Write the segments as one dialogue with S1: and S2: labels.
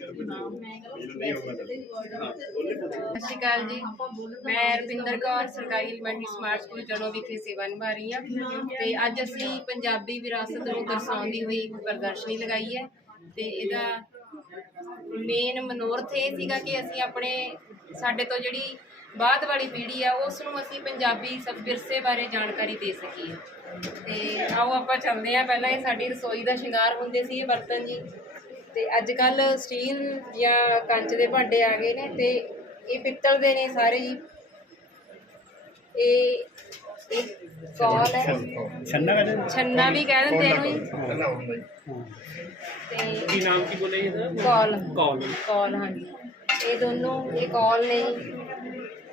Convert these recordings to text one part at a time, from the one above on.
S1: ਸਤਿ ਸ਼੍ਰੀ ਅਕਾਲ ਜੀ। ਮੈਂ ਰੁਪਿੰਦਰ ਕੌਰ, ਸਰਕਾਰੀ ਐਲੀਮੈਂਟਰੀ ਸਮਾਰਟ ਸਕੂਲ ਜਨੋ ਵਿਖੇ ਸੇਵਾ ਨਿਭਾ ਰਹੀ ਹਾਂ। ਤੇ ਅੱਜ ਅਸੀਂ ਪੰਜਾਬੀ ਵਿਰਾਸਤ ਨੂੰ ਦਰਸਾਉਂਦੀ ਹੋਈ ਪ੍ਰਦਰਸ਼ਨੀ ਲਗਾਈ ਹੈ। ਤੇ ਇਹਦਾ ਮੇਨ ਮਨੋਰਥ ਇਹ ਸੀਗਾ ਕਿ ਅਸੀਂ ਆਪਣੇ, ਸਾਡੇ ਤੋਂ ਜਿਹੜੀ ਬਾਅਦ ਵਾਲੀ ਪੀੜ੍ਹੀ ਆ, ਉਸ ਨੂੰ ਅਸੀਂ ਪੰਜਾਬੀ ਸਭ ਵਿਰਸੇ ਬਾਰੇ ਜਾਣਕਾਰੀ ਦੇ ਸਕੀਏ। ਤੇ ਆਓ ਆਪਾਂ ਚੱਲਦੇ ਹਾਂ। ਪਹਿਲਾਂ ਇਹ ਸਾਡੀ ਰਸੋਈ ਦਾ ਸ਼ਿੰਗਾਰ ਹੁੰਦੇ ਸੀ ਇਹ ਬਰਤਨ ਜੀ। ਤੇ ਅੱਜ ਕੱਲ ਸਟੀਲ ਜਾਂ ਕੰਚ ਦੇ ਭਾਂਡੇ ਆ ਗਏ ਨੇ ਤੇ ਇਹ ਪਿੱਤਲ ਦੇ ਨੇ ਸਾਰੇ ਜੀ ਇਹ ਇਹ ਕੌਲ ਹੈ।
S2: ਛੰਨਾ ਕਹਿੰਦੇ
S1: ਛੰਨਾ ਵੀ ਕਹਿ ਦਿੰਦੇ ਇਹਨੂੰ ਜੀ। ਤੇ
S2: ਕੀ ਨਾਮ ਕੀ ਬੋਲੇ ਇਹਦਾ?
S1: ਕੌਲ।
S2: ਕੌਲ।
S1: ਕੌਲ ਹਾਂਜੀ। ਇਹ ਦੋਨੋਂ ਇਹ ਕੌਲ ਨੇ ਜੀ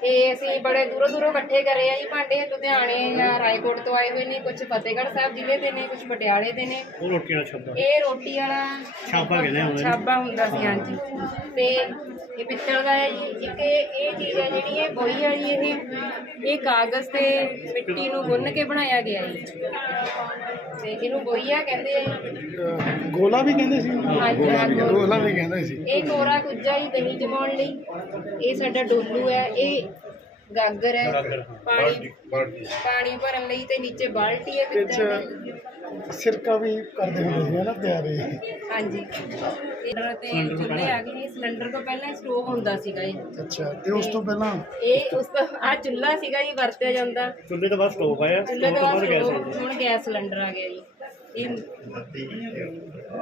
S1: ਇਹ ਅਸੀਂ ਬੜੇ ਦੂਰੋਂ ਦੂਰੋਂ ਇਕੱਠੇ ਕਰੇ ਆ ਜੀ ਭਾਂਡੇ ਲੁਧਿਆਣੇ ਜਾਂ ਰਾਏਕੋਟ ਤੋਂ ਆਏ ਹੋਏ ਨੇ ਕੁਝ ਫਤਿਹਗੜ੍ਹ ਸਾਹਿਬ ਜ਼ਿਲ੍ਹੇ ਦੇ ਨੇ ਕੁਝ ਪਟਿਆਲੇ ਦੇ ਨੇ।
S2: ਉਹ ਰੋਟੀਆਂ
S1: ਇਹ ਰੋਟੀ ਵਾਲਾ
S2: ਛਾਪਾ ਕਹਿੰਦੇ ਹੁੰਦੇ
S1: ਛਾਬਾ ਹੁੰਦਾ ਸੀ ਹਾਂਜੀ। ਤੇ ਇਹ ਪਿੱਤਲ ਦਾ ਹੈ ਜੀ ਇੱਕ ਇਹ ਇਹ ਚੀਜ਼ ਹੈ ਜਿਹੜੀ ਇਹ ਬੋਈ ਵਾਲੀ ਇਹ ਇਹ ਕਾਗਜ਼ ਤੇ ਮਿੱਟੀ ਨੂੰ ਗੁੰਨ ਕੇ ਬਣਾਇਆ ਗਿਆ ਹੈ ਤੇ ਇਹਨੂੰ ਬੋਈਆ ਕਹਿੰਦੇ ਆ ਜੀ।
S3: ਗੋਲਾ ਵੀ ਕਹਿੰਦੇ ਸੀ।
S1: ਹਾਂਜੀ ਹਾਂ ਗੋਲ।
S3: ਗੋਲਾ ਵੀ ਕਹਿੰਦੇ ਸੀ।
S1: ਇਹ ਕੋਰਾ ਕੁੱਜਾ ਹੀ ਦਹੀਂ ਜਮਾਉਣ ਲਈ। ਇਹ ਸਾਡਾ ਡੋਲੂ ਹੈ। ਇਹ ਗਾਗਰ ਹੈ।
S2: ਗਾਗਰ,
S1: ਪਾਣੀ ਪਾਣੀ ਭਰਨ ਲਈ ਤੇ ਨੀਚੇ ਬਾਲਟੀ ਹੈ
S3: ਇਹ
S1: ਪਿੱਤਲ ਦੀ
S3: ਚ ਸਿਰਕਾ ਵੀ ਕਰਦੇ ਹੁੰਦੇ ਸੀ ਨਾ ਤਿਆਰੀ।
S1: ਹਾਂਜੀ। ਸਿਲੰਡਰ ਤੇ ਚੁੱਲ੍ਹੇ ਆ ਗਏ। ਨੇ ਸਿਲੰਡਰ ਤੋਂ ਪਹਿਲਾਂ ਸਟੋਵ ਹੁੰਦਾ ਸੀਗਾ ਜੀ।
S3: ਅੱਛਾ ਤੇ ਉਸ ਤੋਂ ਪਹਿਲਾਂ?
S1: ਇਹ ਉਸ ਤੋਂ ਆ ਚੁੱਲ੍ਹਾ ਸੀਗਾ ਜੀ ਵਰਤਿਆ ਜਾਂਦਾ।
S2: ਚੁੱਲ੍ਹੇ ਤੋਂ ਬਾਅਦ ਸਟੋਵ ਆਇਆ।
S1: ਚੁੱਲ੍ਹੇ
S2: ਸਟੋਵ
S1: ਤੋਂ
S2: ਤੋਂ ਬਾਅਦ ਗੈਸ ਆਈ।
S1: ਹੁਣ ਗੈਸ ਸਿਲੰਡਰ ਆ ਗਿਆ ਜੀ। ਇਹ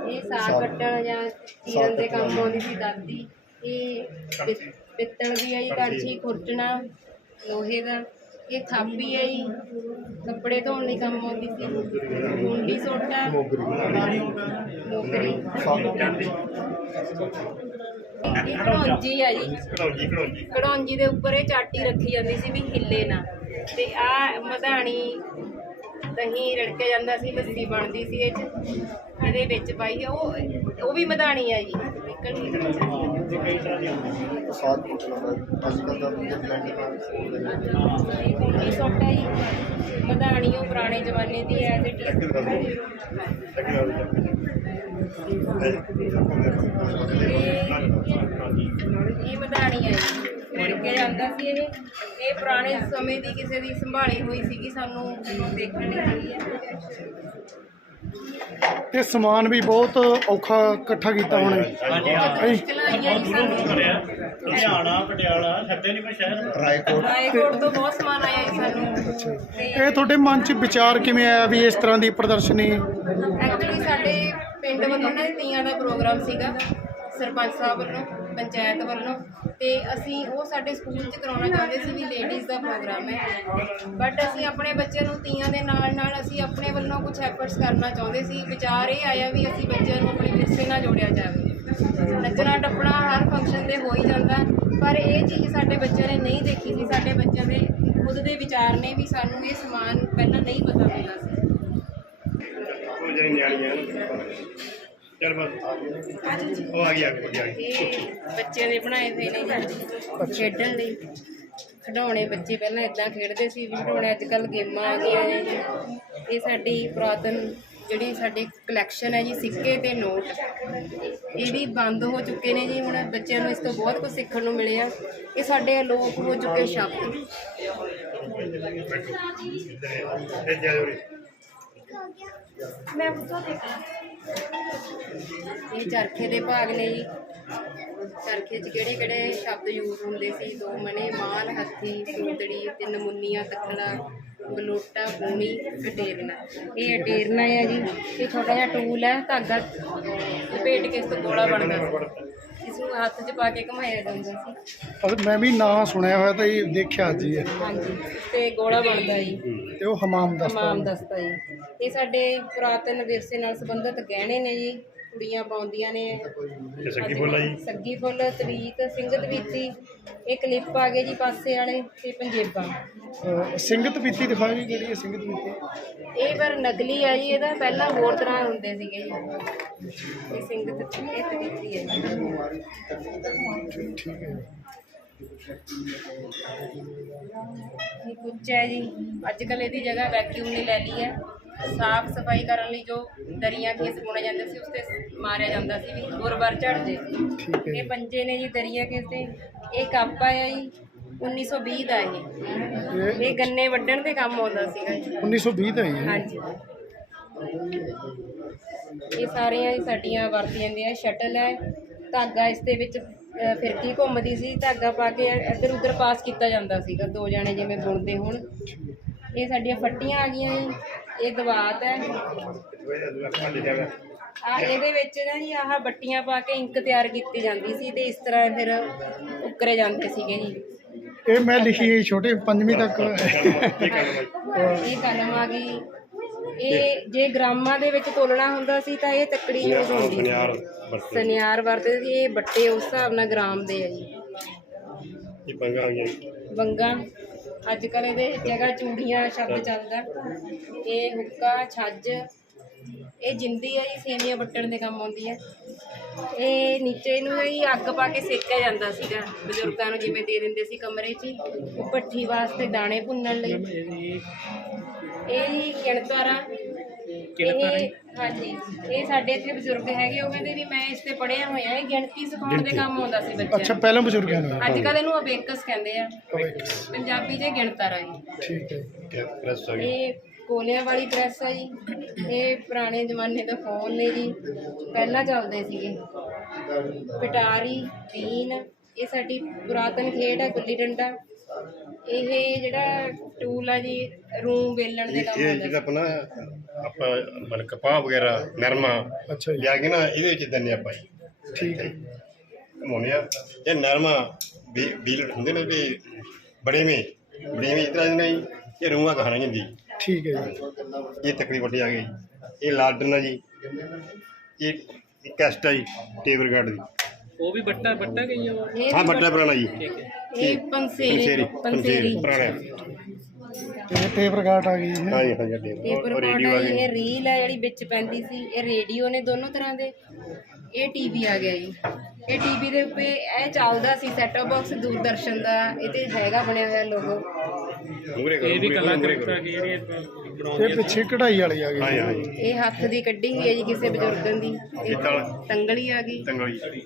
S1: ਇਹ ਸਾਗ ਕੱਟਣ ਜਾਂ ਚੀਰਨ ਦੇ ਕੰਮ ਆਉਂਦੀ ਸੀ ਦਾਦੀ। ਇਹ ਪਿ- ਪਿੱਤਲ ਦੀ ਹੈ ਜੀ ਕੜਛੀ ਖੁਰਚਣਾ। ਲੋਹੇ ਦਾ। ਇਹ ਥਾਪੀ ਹੈ ਜੀ। ਕੱਪੜੇ ਧੋਣ ਲਈ ਕੰਮ ਆਉਂਦੀ ਸੀ। ਗੁੰਡੀ ਸੋਟਾ ਮੋਗਰੀ ਇਹ ਕੜੌਂਜੀ ਆ ਜੀ।
S2: ਕੜੌਜੀ ਕੜੌਜੀ
S1: ਕੜੌਂਜੀ ਦੇ ਉੱਪਰ ਇਹ ਚਾਟੀ ਰੱਖੀ ਜਾਂਦੀ ਸੀ ਵੀ ਹਿੱਲੇ ਨਾ। ਤੇ ਆ ਮਧਾਣੀ ਦਹੀਂ ਰੜਕੇ ਜਾਂਦਾ ਸੀ, ਲੱਸੀ ਬਣਦੀ ਸੀ ਇਹ ਚ। ਇਹਦੇ ਵਿੱਚ ਪਾਈ ਉਹ ਉਹ ਵੀ ਮਧਾਣੀ ਆ ਜੀ। ਨਿਕਲ ਨਹੀਂ
S2: ਤੇ ਕਈ ਤਰ੍ਹਾਂ ਦੀ ਹੁੰਦੀ ਸੀ।
S3: ਸਾਧ ਪੁੱਛਣਾ ਅੱਜ ਕੱਲ ਦਾ
S1: ਇਹ ਗੁੰਡੀ ਸੋਟਾ ਜੀ ਮਧਾਣੀ ਉਹ ਪੁਰਾਣੇ ਜ਼ਮਾਨੇ ਦੀ ਹੈ ਤੇ ਇਹ ਮਧਾਣੀ ਹੈ ਜੀ। ਜਾਂਦਾ ਸੀ ਇਹ। ਇਹ ਪੁਰਾਣੇ ਸਮੇਂ ਦੀ ਕਿਸੇ ਦੀ ਸੰਭਾਲੀ ਹੋਈ ਸੀਗੀ ਸਾਨੂੰ ਦੇਖਣ ਲਈ ਮਿਲੀ ਹੈ।
S3: ਤੇ ਸਮਾਨ ਵੀ ਬਹੁਤ ਔਖਾ ਇਕੱਠਾ ਕੀਤਾ ਹੁਣੇ
S2: ਹਾਂਜੀ ਹਾਂ।
S1: ਜੀ
S2: ਦੂਰੋਂ ਦੂਰ ਕਰਿਆ। ਲੁਧਿਆਣਾ ਪਟਿਆਲਾ ਛੱਡੇ ਨਹੀਂ ਕੋਈ ਸ਼ਹਿਰ।
S1: ਰਾਏਕੋਟ। ਤੋਂ ਬਹੁਤ ਸਮਾਨ ਆਇਆ ਜੀ ਸਾਨੂੰ। ਤੇ
S3: ਇਹ ਤੁਹਾਡੇ ਮਨ 'ਚ ਵਿਚਾਰ ਕਿਵੇਂ ਆਇਆ ਵੀ ਇਸ ਤਰ੍ਹਾਂ ਦੀ ਪ੍ਰਦਰਸ਼ਨੀ?
S1: ਐਕਚੁਅਲੀ ਸਾਡੇ ਪਿੰਡ ਵੱਲੋਂ ਨਾ ਤੀਆਂ ਦਾ ਪ੍ਰੋਗਰਾਮ ਸੀਗਾ ਸਰਪੰਚ ਸਾਹਿਬ ਵੱਲੋਂ। ਪੰਚਾਇਤ ਵੱਲੋਂ ਤੇ ਅਸੀਂ ਉਹ ਸਾਡੇ ਸਕੂਲ 'ਚ ਕਰਾਉਣਾ ਚਾਹੁੰਦੇ ਸੀ ਵੀ ਲੇਡੀਜ਼ ਦਾ ਪ੍ਰੋਗਰਾਮ ਹੈ। ਬਟ ਅਸੀਂ ਆਪਣੇ ਬੱਚਿਆਂ ਨੂੰ ਤੀਆਂ ਦੇ ਨਾਲ ਨਾਲ ਅਸੀਂ ਆਪਣੇ ਵੱਲੋਂ ਕੁਝ ਐਫਰਟਸ ਕਰਨਾ ਚਾਹੁੰਦੇ ਸੀ। ਵਿਚਾਰ ਇਹ ਆਇਆ ਵੀ ਅਸੀਂ ਬੱਚਿਆਂ ਨੂੰ ਆਪਣੇ ਵਿਰਸੇ ਨਾਲ ਜੋੜਿਆ ਜਾਵੇ। ਨੱਚਣਾ, ਟੱਪਣਾ ਹਰ ਫੰਕਸ਼ਨ ਤੇ ਹੋ ਹੀ ਜਾਂਦਾ। ਪਰ ਇਹ ਚੀਜ਼ ਸਾਡੇ ਬੱਚਿਆਂ ਨੇ ਨਹੀਂ ਦੇਖੀ ਸੀ। ਸਾਡੇ ਬੱਚਿਆਂ ਦੇ ਖੁਦ ਦੇ ਵਿਚਾਰ ਨੇ ਵੀ ਸਾਨੂੰ ਇਹ ਸਮਾਨ ਪਹਿਲਾਂ ਨਹੀਂ ਪਤਾ ਹੁੰਦਾ ਸੀ।
S2: ਚਲ ਬਸ। ਉਹ ਆ ਗਿਆ ਕੋਈ ਆ ਗਈ।
S1: ਇਹ ਬੱਚਿਆਂ ਦੇ ਬਣਾਏ ਹੋਏ ਨੇ ਖੇਡਣ ਲਈ। ਖਿਡੌਣੇ ਬੱਚੇ ਪਹਿਲਾਂ ਇਦਾਂ ਖੇਡਦੇ ਸੀ ਵੀ ਖਿਡੌਣੇ ਅੱਜ ਕੱਲ ਗੇਮਾਂ ਆ ਗਈਆਂ ਨੇ। ਇਹ ਸਾਡੀ ਪੁਰਾਤਨ ਜਿਹੜੀ ਸਾਡੀ ਕਲੈਕਸ਼ਨ ਹੈ ਜੀ ਸਿੱਕੇ ਤੇ ਨੋਟ। ਇਹ ਵੀ ਬੰਦ ਹੋ ਚੁੱਕੇ ਨੇ ਜੀ ਹੁਣ ਬੱਚਿਆਂ ਨੂੰ ਇਸ ਤੋਂ ਬਹੁਤ ਕੁਝ ਸਿੱਖਣ ਨੂੰ ਮਿਲਿਆ। ਇਹ ਸਾਡੇ ਅਲੋਪ ਹੋ ਚੁੱਕੇ ਸ਼ਬਦ ਮੈਂ ਦੇਖਾਂ। ਇਹ ਚਰਖੇ ਦੇ ਭਾਗ ਨੇ ਜੀ। ਚਰਖੇ 'ਚ ਕਿਹੜੇ ਕਿਹੜੇ ਸ਼ਬਦ ਯੂਜ਼ ਹੁੰਦੇ ਸੀ? ਦੋ ਮਣੇ ਮਾਨ ਹੱਥੀ, ਸੂਤੜੀ, ਤਿੰਨ ਮੁੰਨੀਆਂ ਤੱਕੜਾ ਬਲੋਟਾ ਪੂਣੀ ਅਟੇਰਨਾ। ਇਹ ਅਟੇਰਨਾ ਹੈ ਜੀ। ਇਹ ਛੋਟਾ ਜਿਹਾ ਟੂਲ ਹੈ। ਧਾਗਾ, ਲਪੇਟ ਕੇ ਇਸ ਤੋਂ ਗੋਲਾ ਬਣਦਾ। ਇਸ ਨੂੰ ਹੱਥ 'ਚ ਪਾ ਕੇ ਘੁਮਾਇਆ ਜਾਂਦਾ ਸੀ।
S3: ਪਰ ਮੈਂ ਵੀ ਨਾਂ ਸੁਣਿਆ ਹੋਇਆ ਤਾਂ ਇਹ ਦੇਖਿਆ ਜੀ ਇਹ।
S1: ਹਾਂਜੀ ਤੇ ਗੋਲਾ ਬਣਦਾ ਜੀ।
S3: ਤੇ ਉਹ ਹਮਾਮ ਦਸਤਾ।
S1: ਤਮਾਮ ਦੱਸਦਾ ਜੀ। ਇਹ ਸਾਡੇ ਪੁਰਾਤਨ ਵਿਰਸੇ ਨਾਲ ਸੰਬੰਧਿਤ ਗਹਿਣੇ ਨੇ ਜੀ। ਕੁੜੀਆਂ ਪਾਉਂਦੀਆਂ ਨੇ।
S2: ਇਹ ਸੱਗੀ ਬੋਲਾ ਜੀ।
S1: ਸੱਗੀ ਫੁੱਲ ਤਵੀਤ ਸਿੰਘ ਤਵੀਤੀ ਇਹ ਕਲਿੱਪ ਆ ਗਏ ਜੀ ਪਾਸੇ ਵਾਲੇ ਤੇ ਪੰਜੇਬਾਂ।
S3: ਅਹ ਸਿੰਘਤ ਪੀਤੀ ਦਿਖਾਓ ਜੀ ਕਿਹੜੀ ਹੈ ਸਿੰਘਤ ਪੀਤੀ
S1: ਇਹ ਪਰ ਨਕਲੀ ਆ ਜੀ ਇਹਦਾ ਪਹਿਲਾਂ ਹੋਰ ਤਰ੍ਹਾਂ ਹੁੰਦੇ ਸੀਗੇ ਜੀ। ਇਹ ਸਿੰਘ ਤਵੀਤੀ ਇਹ ਤਵੀਤੀ ਹੈ ਜੀ
S3: ਠੀਕ ਹੈ।
S1: ਇਹ ਕੁੱਚ ਹੈ ਜੀ? ਅੱਜ ਕੱਲ ਇਹਦੀ ਜਗ੍ਹਾ ਵੈਕਿਊਮ ਨੇ ਲੈ ਲਈ ਹੈ। ਸਾਫ਼ ਸਫ਼ਾਈ ਕਰਨ ਲਈ ਜੋ ਦਰੀਆਂ ਖੇਸ ਬੁਣੇ ਜਾਂਦੇ ਸੀ ਉਸ ਤੇ ਮਾਰਿਆ ਜਾਂਦਾ ਸੀ ਵੀ ਗੁਰਬਰ ਝੜ ਜੇ।
S3: ਠੀਕ ਹੈ
S1: ਇਹ ਪੰਜੇ ਨੇ ਜੀ ਦਰੀਆਂ ਖੇਸ ਤੇ ਇਹ ਕੱਪ ਆਇਆ ਜੀ 1920 ਦਾ ਇਹ।
S3: ਇਹ
S1: ਗੰਨੇ ਵੱਢਣ ਦੇ ਕੰਮ ਆਉਂਦਾ ਸੀਗਾ ਜੀ।
S3: 1920 ਦਾ ਹੀ ਹੈ।
S1: ਹਾਂਜੀ। ਇਹ ਸਾਰੀਆਂ ਹੀ ਸਾਡੀਆਂ ਵਰਤੀਆਂ ਜਾਂਦੀਆਂ ਸ਼ਟਲ ਹੈ। ਧਾਗਾ ਇਸ ਦੇ ਵਿੱਚ ਫਿਰਕੀ ਘੁੰਮਦੀ ਸੀ ਧਾਗਾ ਪਾ ਕੇ ਇੱਧਰ ਉੱਧਰ ਪਾਸ ਕੀਤਾ ਜਾਂਦਾ ਸੀਗਾ ਦੋ ਜਾਣੇ ਜਿਵੇਂ ਬੁਣਦੇ ਹੁਣ। ਇਹ ਸਾਡੀਆਂ ਫੱਟੀਆਂ ਆ ਗਈਆਂ ਜੀ ਇਹ ਦਵਾਤ ਹੈ। ਆ ਇਹਦੇ ਵਿੱਚ ਨਾ ਜੀ ਆਹ ਬੱਟੀਆਂ ਪਾ ਕੇ ਇੰਕ ਤਿਆਰ ਕੀਤੀ ਜਾਂਦੀ ਸੀ ਤੇ ਇਸ ਤਰ੍ਹਾਂ ਫਿਰ ਉਕਰੇ ਜਾਂਦੇ ਸੀਗੇ ਜੀ।
S3: ਇਹ ਮੈਂ ਲਿਖੀ ਛੋਟੇ ਪੰਜਵੀਂ ਤੱਕ।
S1: ਇਹ ਕਲਮ ਆ ਗਈ। ਇਹ ਜੇ ਗ੍ਰਾਮਾਂ ਦੇ ਵਿੱਚ ਤੋਲਣਾ ਹੁੰਦਾ ਸੀ ਤਾਂ ਇਹ ਤੱਕੜੀ ਯੂਜ਼ ਹੁੰਦੀ ਸੀ।
S2: ਸੁਨਿਆਰ ਵਰਤੇ।
S1: ਸਨਿਆਰ ਵਰਤਦੇ ਸੀ। ਇਹ ਬੱਟੇ ਉਸ ਹਿਸਾਬ ਨਾਲ ਗ੍ਰਾਮ ਦੇ ਆ ਜੀ।
S2: ਇਹ ਪੰਗਾ ਆ ਗਿਆ
S1: ਵੰਗਾ। ਅੱਜ ਕੱਲ ਇਹਦੇ ਜਗ੍ਹਾ ਚੂੜੀਆਂ ਸ਼ਬਦ ਚੱਲਦਾ। ਇਹ ਹੁੱਕਾ ਛੱਜ। ਇਹ ਜਿੰਦੀ ਹੈ ਜੀ ਸੇਮੀਆਂ ਵੱਟਣ ਦੇ ਕੰਮ ਆਉਂਦੀ ਹੈ ਇਹ ਨੀਚੇ ਨੂੰ ਹੀ ਅੱਗ ਪਾ ਕੇ ਸੇਕਿਆ ਜਾਂਦਾ ਸੀਗਾ। ਬਜ਼ੁਰਗਾਂ ਨੂੰ ਜਿਵੇਂ ਦੇ ਦਿੰਦੇ ਸੀ ਕਮਰੇ 'ਚ ਹੀ। ਉਹ ਭੱਠੀ ਵਾਸਤੇ ਦਾਣੇ ਭੁੰਨਣ ਲਈ। ਇਹ ਜੀ ਕਿਣਤਾਰਾ ਇਹ ਹਾਂਜੀ ਇਹ ਸਾਡੇ ਇੱਥੇ ਬਜ਼ੁਰਗ ਹੈਗੇ ਉਹ ਕਹਿੰਦੇ ਵੀ ਮੈਂ ਇਸ ਤੇ ਪੜਿਆ ਹੋਇਆ ਇਹ ਗਿਣਤੀ ਸਿਖਾਉਣ ਦੇ ਕੰਮ ਆਉਂਦਾ ਸੀ
S3: ਅੱਛਾ
S1: ਬੱਚਿਆਂ ਨੂੰ।
S3: ਪਹਿਲਾਂ ਬਜ਼ੁਰਗਾਂ ਨੂੰ
S1: ਅੱਜ ਕੱਲ ਇਹਨੂੰ ਅਬੇਕਸ ਕਹਿੰਦੇ ਆ।
S3: ਹੈ।
S1: ਪੰਜਾਬੀ 'ਚ ਗਿਣਤਾਰਾ ਜੀ।
S3: ਠੀਕ ਹੈ
S2: ਪ੍ਰੈਸ ਆ ਗਈ?
S1: ਇਹ ਕੋਲਿਆਂ ਵਾਲੀ ਪ੍ਰੈਸ ਹੈ ਜੀ। ਇਹ ਪੁਰਾਣੇ ਜ਼ਮਾਨੇ ਦਾ ਫੋਨ ਨੇ ਜੀ। ਪਹਿਲਾਂ ਚੱਲਦੇ ਸੀਗੇ। ਪਟਾਰੀ ਪੀਨ ਇਹ ਸਾਡੀ ਪੁਰਾਤਨ ਖੇਡ ਹੈ ਗੁੱਲੀ ਡੰਡਾ। ਇਹ ਜਿਹੜਾ ਟੂਲ ਆ ਜੀ ਰੂਮ ਵੇਲਣ ਦੇ ਕੰਮ
S2: ਇਹ
S1: ਆਉਂਦਾ
S2: ਜਿਹੜਾ ਆਪਣਾ ਆਪਾਂ ਮਨ ਕਪਾਹ ਵਗੈਰਾ ਨਰਮਾ
S3: ਅੱਛਾ ਜੀ।
S2: ਲਿਆ ਕੇ ਨਾ ਇਹਦੇ ਵਿੱਚ ਦਿੰਦੇ ਆਪਾਂ ਜੀ।
S3: ਠੀਕ ਹੈ।
S2: ਘਮਾਉਂਦੇ ਆ। ਇਹ ਨਰਮਾ ਵੀ ਬੀਲ ਹੁੰਦੇ ਨੇ ਵੀ ਬੜੇ ਮੇ ਬੜੇ ਮੇ ਇਤਰਾ ਨਹੀਂ ਇਹ ਰੂਹਾਂ ਕਹਾਣਾ ਜਾਂਦੀ
S3: ਠੀਕ ਹੈ ਜੀ।
S2: ਇਹ ਤਕੜੀ ਵੱਡੀ ਆ ਗਈ। ਇਹ ਲਾਡਨ ਆ ਜੀ। ਇਹ ਇਹ ਕੈਸਟ ਆ ਜੀ ਟੇਬਲ ਗਾਰਡ ਦੀ।
S4: ਉਹ ਵੀ ਬੱਟਾ ਬੱਟਾ ਗਈ ਉਹ
S1: ਇਹ
S2: ਹਾਂ ਵੱਡਾ ਪੁਰਾਣਾ ਜੀ।
S1: ਇਹ ਪੰਸੇਰੀ ਪੰਸੇਰੀ
S2: ਪੁਰਾਣਾ
S3: ਤੇ ਟੇਪ ਰਿਕਾਰਡ ਆ ਗਈ ਹੈ
S2: ਹਾਂ ਜੀ ਹਾਂ ਜੀ
S1: ਪੇਪਰ
S2: ਟੇਬਲ
S1: ਕਾਰਡ
S2: ਰੇਡੀਓ ਆ ਗਈ
S1: ਇਹ ਰੀਲ ਹੈ ਜਿਹੜੀ ਵਿੱਚ ਪੈਂਦੀ ਸੀ ਇਹ ਰੇਡੀਓ ਨੇ ਦੋਨੋਂ ਤਰ੍ਹਾਂ ਦੇ। ਇਹ ਟੀਵੀ ਆ ਗਿਆ ਜੀ। ਇਹ ਟੀਵੀ ਦੇ ਉੱਤੇ ਇਹ ਚੱਲਦਾ ਸੀ ਸੈਟ ਅਪ ਬਾਕਸ ਦੂਰਦਰਸ਼ਨ ਦਾ ਇਹ ਤੇ ਹੈਗਾ ਬਣਿਆ ਹੋਇਆ ਲੋਗੋ
S2: ਮੂਰੇ ਕਰੋ
S4: ਇਹ ਵੀ ਜਿਹੜੀ ਬਣਾਉਂਦੇ
S3: ਪਿੱਛੇ ਕਢਾਈ ਵਾਲੀ ਆ ਗਈ।
S2: ਜੀ ਹਾਂ ਜੀ
S1: ਇਹ ਹੱਥ ਦੀ ਕੱਢੀ ਹੋਈ ਹੈ ਜੀ ਕਿਸੇ ਬਜ਼ੁਰਗਾਂ ਦੀ। ਇਹ
S2: ਪਿੱਤਲ।
S1: ਤੰਗਲੀ ਆ ਗਈ।
S2: ਤੰਗਲੀ।